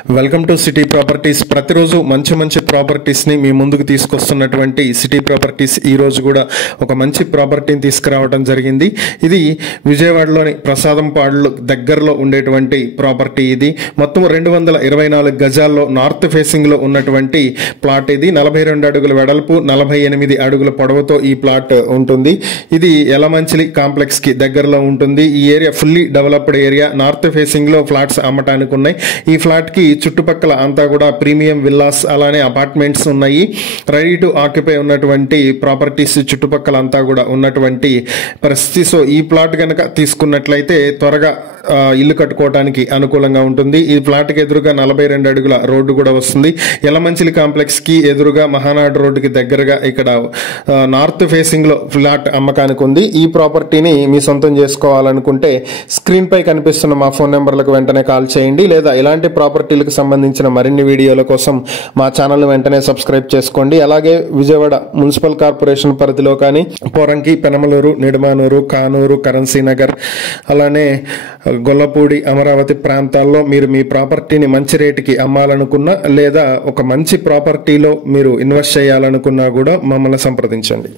Welcome to city properties. ప్రతిరోజు మంచి properties ని మీ ముందుకు తీసుకొస్తున్నటువంటి సిటీ ప్రాపర్టీస్ ఈ రోజు కూడా ఒక మంచి ప్రాపర్టీని తీసుకురావడం జరిగింది. ఇది విజయవాడలోని ప్రసాదంపాడు దగ్గరలో ఉండేటువంటి ప్రాపర్టీ. ఇది మొత్తం 224 గజాల్లో నార్త్ ఫేసింగ్ లో ఉన్నటువంటి ప్లాట్. ఇది 42 అడుగుల వెడల్పు, 48 అడుగుల పొడవుతో ఈ ప్లాట్ ఉంటుంది. ఇది యలమంచిలి కాంప్లెక్స్ కి దగ్గరలో ఉంటుంది. ఈ area fully developed area. North facing లో ఫ్లాట్స్ అమ్మటానికి ఉన్నాయి. ఈ ఫ్లాట్ కి చుట్టుపక్కల అంతా కూడా ప్రీమియం విల్లాస్ అలానే అపార్ట్మెంట్స్ ఉన్నాయి. రెడీ టు ఆక్యుపై ఉన్నటువంటి ప్రాపర్టీస్ చుట్టుపక్కల అంతా కూడా ఉన్నటువంటి పరిస్థితి. సో ఈ ప్లాట్ కనుక తీసుకున్నట్లయితే త్వరగా ఇల్లు కట్టుకోవడానికి అనుకూలంగా ఉంటుంది. ఈ ప్లాట్ కి ఎదురుగా 42 అడుగుల రోడ్డు కూడా వస్తుంది. యలమంచిలి కాంప్లెక్స్ కి ఎదురుగా మహానాడు రోడ్డుకి దగ్గరగా ఇక్కడ నార్త్ ఫేసింగ్ లో ఫ్లాట్ అమ్మకానికి ఉంది. ఈ ప్రాపర్టీని మీ సొంతం చేసుకోవాలనుకుంటే స్క్రీన్ పై కనిపిస్తున్న మా ఫోన్ నెంబర్లకు వెంటనే కాల్ చేయండి, లేదా ఇలాంటి ప్రాపర్టీలకు సంబంధించిన మరిన్ని వీడియోల కోసం మా ఛానల్ వెంటనే సబ్స్క్రైబ్ చేసుకోండి. అలాగే విజయవాడ మున్సిపల్ కార్పొరేషన్ పరిధిలో కానీ పోరంకి, పెనమలూరు, నిడమానూరు, కానూరు, కరెన్సీ నగర్ అలానే గొల్లపూడి, అమరావతి ప్రాంతాల్లో మీరు మీ ప్రాపర్టీని మంచి రేటుకి అమ్మాలనుకున్నా లేదా ఒక మంచి ప్రాపర్టీలో మీరు ఇన్వెస్ట్ చేయాలనుకున్నా కూడా మమ్మల్ని సంప్రదించండి.